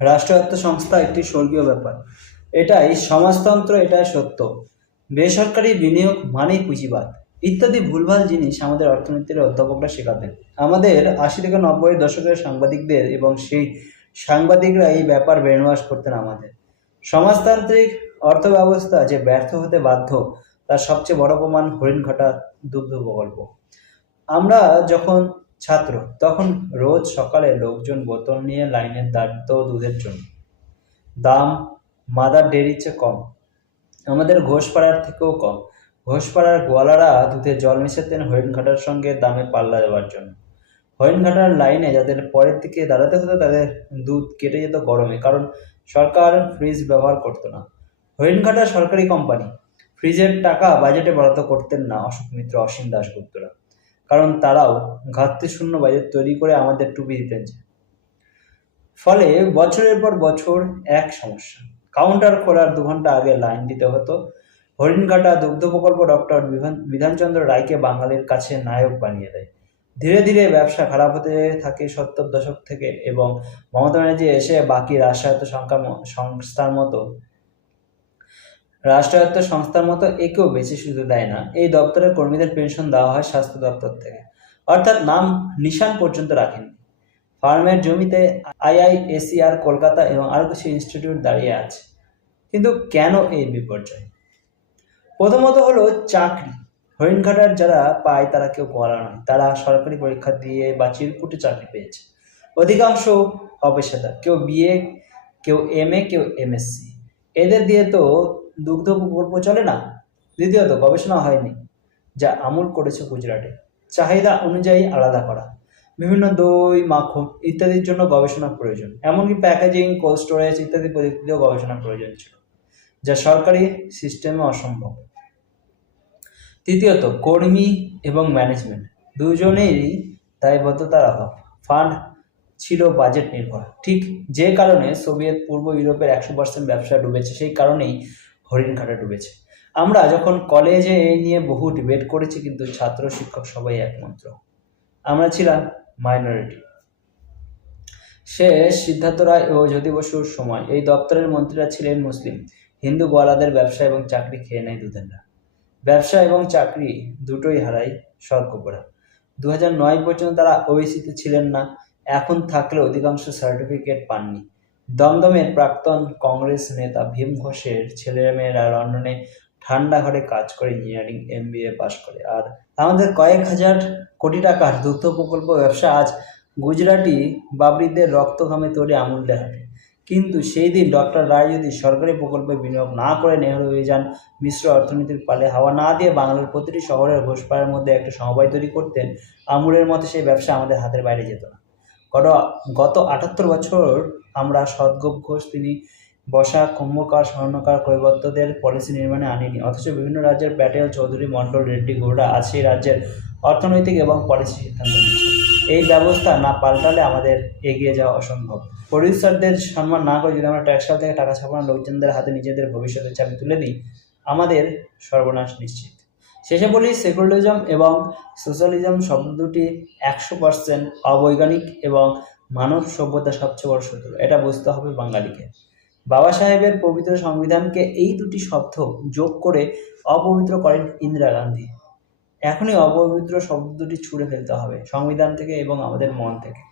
রাষ্ট্রায়ত্ত সংস্থা একটি স্বর্গীয় ব্যাপার, এটাই সমাজতন্ত্র, এটাই সত্য। বেসরকারি বিনিয়োগ মানেই পুঁজিবাদ ইত্যাদি ভুলভাল জিনিস আমাদের অর্থনীতির অধ্যাপকরা শেখাতেন। আমাদের 80 থেকে 90 দশকের সাংবাদিকদের, এবং সেই সাংবাদিকরা এই ব্যাপার ব্রেনওয়াশ করতেন আমাদের। সমাজতান্ত্রিক অর্থব্যবস্থা যে ব্যর্থ হতে বাধ্য, তার সবচেয়ে বড় প্রমাণ হরিণঘাটা দুগ্ধ প্রকল্প। আমরা যখন ছাত্র, তখন রোজ সকালে লোকজন বোতল নিয়ে লাইনে দাঁড়াতো দুধের জন্য। দাম মাদার ডেয়ারির চেয়ে কম, আমাদের ঘোষপাড়ার থেকেও কম। ঘোষপাড়ার গোয়ালারা দুধে জল মেশাতেন হরিণঘাটার সঙ্গে দামে পাল্লা দেওয়ার জন্য। হরিণঘাটার লাইনে যাদের পরের দিকে দাঁড়াতে হতো, তাদের দুধ কেটে যেত গরমে, কারণ সরকার ফ্রিজ ব্যবহার করতো না। হরিণঘাটা সরকারি কোম্পানি, ফ্রিজের টাকা বাজেটে বরাদ্দ করতেন না অশোক মিত্র, অসীম দাশগুপ্তরা, কারণ তারাও ঘাটতি শূন্য বাজেট তৈরি করে আমাদের টুপি দিতেন যে। ফলে বছরের পর বছর এক সমস্যা, কাউন্টার খোলার 2 ঘন্টা আগে লাইন দিতে হতো। হরিণঘাটা দুগ্ধ প্রকল্প ডক্টর বিধানচন্দ্র রায়কে বাঙালির কাছে নায়ক বানিয়ে দেয়। ধীরে ধীরে ব্যবসা খারাপ হতে থাকে 70 দশক থেকে, এবং মমতা ব্যানার্জি এসে বাকি রাষ্ট্রায়ত্ত সংস্থার মতো একেও বেশি সুযোগ দেয় না। এই দপ্তরের কর্মীদের পেনশন দেওয়া হয় স্বাস্থ্য দপ্তর থেকে, অর্থাৎ নাম নিশান পর্যন্ত রাখেনি। ফার্মের জমিতে IISER কলকাতা এবং আরো কিছু ইনস্টিটিউট দাঁড়িয়ে আছে। কিন্তু কেন এই বিপর্যয়? প্রথমত হলো চাকরি। হরিণঘাটার যারা পায় তারা কেউ গোয়ালা নয়, তারা সরকারি পরীক্ষা দিয়ে বা চিরকুটে চাকরি পেয়েছে। অধিকাংশ অপেশাদার, কেউ বিএ, কেউ MA, কেউ MSc। এদের দিয়ে তো দুগ্ধ প্রকল্প চলে না। দ্বিতীয়ত গবেষণা হয়নি, যা আমূল করেছে গুজরাটে। চাহিদা অনুযায়ী আলাদা করা, বিভিন্ন দই, মাখন ইত্যাদির জন্য গবেষণা প্রয়োজন, এমনকি প্যাকেজিং, কোল্ড স্টোরেজ ইত্যাদি পদ্ধতিতেও গবেষণা প্রয়োজন ছিল, যা সরকারি সিস্টেমে অসম্ভব। তৃতীয়ত কর্মী এবং ম্যানেজমেন্ট দুজনেরই দায়বদ্ধতার অভাব। ফান্ড ছিল বাজেট নির্ভর, ঠিক যে কারণে সোভিয়েত পূর্ব ইউরোপের 100% ব্যবসা ডুবেছে, সেই কারণেই হরিণঘাটা ডুবেছে। আমরা যখন কলেজে এই নিয়ে বহু ডিবেট করেছি, কিন্তু ছাত্র শিক্ষক সবাই একমত, আমরা ছিলাম মাইনরিটি। শেষ সিদ্ধার্থ রায় ও জ্যোতি বসুর সময় এই দপ্তরের মন্ত্রীরা ছিলেন মুসলিম। হিন্দু গোয়ালাদের ব্যবসা এবং চাকরি খেয়ে নেয় দুধেররা। ব্যবসা এবং চাকরি দুটোই হারায় সর্কোপরা। 2009 পর্যন্ত তারা ওবিসিতে ছিলেন না, এখন থাকলে অধিকাংশ সার্টিফিকেট পাননি। দমদমের প্রাক্তন কংগ্রেস নেতা ভীম ঘোষের ছেলেমেয়েরা লন্ডনে ঠান্ডা ঘরে কাজ করে ইঞ্জিনিয়ারিং MBA পাশ করে, আর আমাদের কয়েক হাজার কোটি টাকার দুগ্ধ প্রকল্প ব্যবসা আজ গুজরাটি বাবরিদের রক্ত ঘামে তৈরি আমূল্যে হাটে। কিন্তু সেই দিন ডক্টর রায় যদি সরকারি প্রকল্পে বিনিয়োগ না করে নেহরু অভিযান মিশ্র অর্থনীতির পালে হাওয়া না দিয়ে বাংলার প্রতিটি শহরের ঘোষপাড়ার মধ্যে একটা সমবায় তৈরি করতেন, আমূলের মতো সেই ব্যবসা আমাদের হাতের বাইরে যেত না। গত 78 বছর আমরা সদগোপ ঘোষ, তিনি বসা, কুম্ভকার, স্বর্ণকার, কৈবর্তদের পলিসি নির্মাণে আনিনি, অথচ বিভিন্ন রাজ্যের প্যাটেল, চৌধুরী, মন্ডল, রেড্ডি, গৌড়া আজ সেই রাজ্যের অর্থনৈতিক এবং পলিসি সিদ্ধান্ত নিচ্ছে। এই ব্যবস্থা না পাল্টালে আমাদের এগিয়ে যাওয়া অসম্ভব। প্রডিউসারদের সম্মান না করে যদি আমরা ট্যাক্সল থেকে টাকা ছাপানোর লোকজনদের হাতে নিজেদের ভবিষ্যতের চাবি তুলে দিই, আমাদের সর্বনাশ নিশ্চিত। শেষে বলি, সেকুলারিজম এবং সোশ্যালিজম শব্দ দুটি 100% অবৈজ্ঞানিক এবং মানব সভ্যতার সবচেয়ে বড় শত্রু, এটা বুঝতে হবে বাঙালিকে। বাবা সাহেবের পবিত্র সংবিধানকে এই দুটি শব্দ যোগ করে অপবিত্র করেন ইন্দিরা গান্ধী। এখনই অপবিত্র শব্দ দুটি ছুঁড়ে ফেলতে হবে সংবিধান থেকে এবং আমাদের মন থেকে।